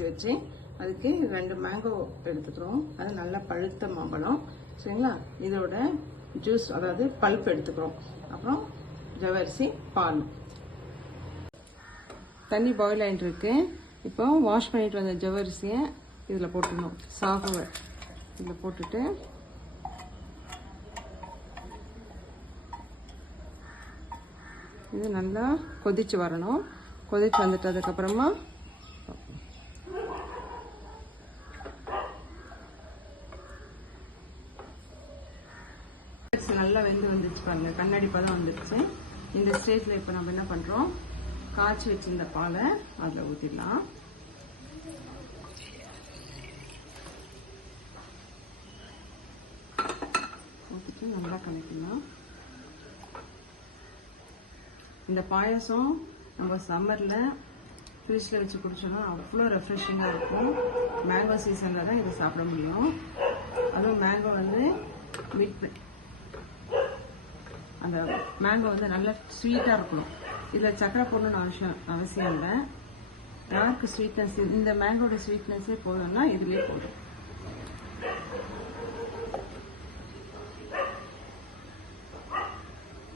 ஜவ்வரிசி வச்சு அதுக்கு 2 மேங்கோ எடுத்துக்கிறோம். அது நல்லா பழுத்த மாம்பழம் சரிங்களா. இதோட ஜூஸ் அதாவது பல்ப் எடுத்துக்கிறோம். அப்புறம் ஜவ்வரிசி, பால். தண்ணி பாயில் ஆகிட்டு இருக்கு. இப்போ வாஷ் பண்ணிட்டு வந்த ஜவ்வரிசியை இதில் போட்டுடணும். சாகுவை இதில் போட்டுட்டு இது நல்லா கொதிச்சு வரணும். கொதிச்சு வந்துட்டு அதுக்கப்புறமா நல்லா வெந்து வந்துச்சு பாருங்க. கண்ணாடி பதம் வந்துருச்சு. இந்த ஸ்டேஜ்ல இப்போ நம்ம என்ன பண்றோம், காய்ச்சி வச்சிருந்த பாலை அதில் ஊற்றிடலாம். ஊற்றிட்டு நல்லா கலக்கலாம். இந்த பாயசம் நம்ம சம்மரில் ஃப்ரிட்ஜில் வச்சு குடிச்சோன்னா அவ்வளோ ரெஃப்ரெஷிங்காக இருக்கும். மேங்கோ சீசனில் தான் இதை சாப்பிட முடியும். அதுவும் மேங்கோ வந்து அந்த மேங்கோ வந்து நல்லா ஸ்வீட்டாக இருக்கணும். இதில் சக்கரை போடணும்னு அவசியம் இல்லை. யாருக்கு ஸ்வீட்னஸ் இந்த மேங்கோட ஸ்வீட்னஸே போதும்னா இதுலேயே போதும்.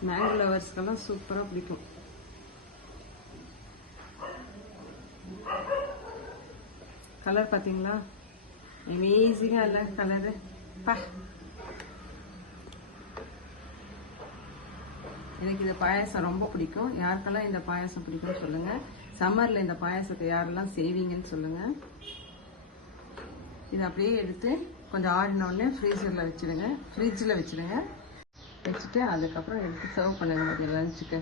மேங்கோ லவர்ஸ்க்கெல்லாம் சூப்பராக பிடிக்கும். கலர் பார்த்தீங்களா, அமேசிங்காக இல்லை கலரு பா. எனக்கு இந்த பாயாசம் ரொம்ப பிடிக்கும். யாருக்கெல்லாம் இந்த பாயாசம் பிடிக்கும்னு சொல்லுங்கள். சம்மரில் இந்த பாயாசத்தை யாரெல்லாம் செய்வீங்கன்னு சொல்லுங்கள். இதை அப்படியே எடுத்து கொஞ்சம் ஆறினோடனே ஃப்ரீஜரில் வச்சுடுங்க. ஃப்ரிட்ஜில் வச்சுடுங்க. வச்சுட்டு அதுக்கப்புறம் எடுத்து சர்வ் பண்ணுங்க லஞ்சுக்கு.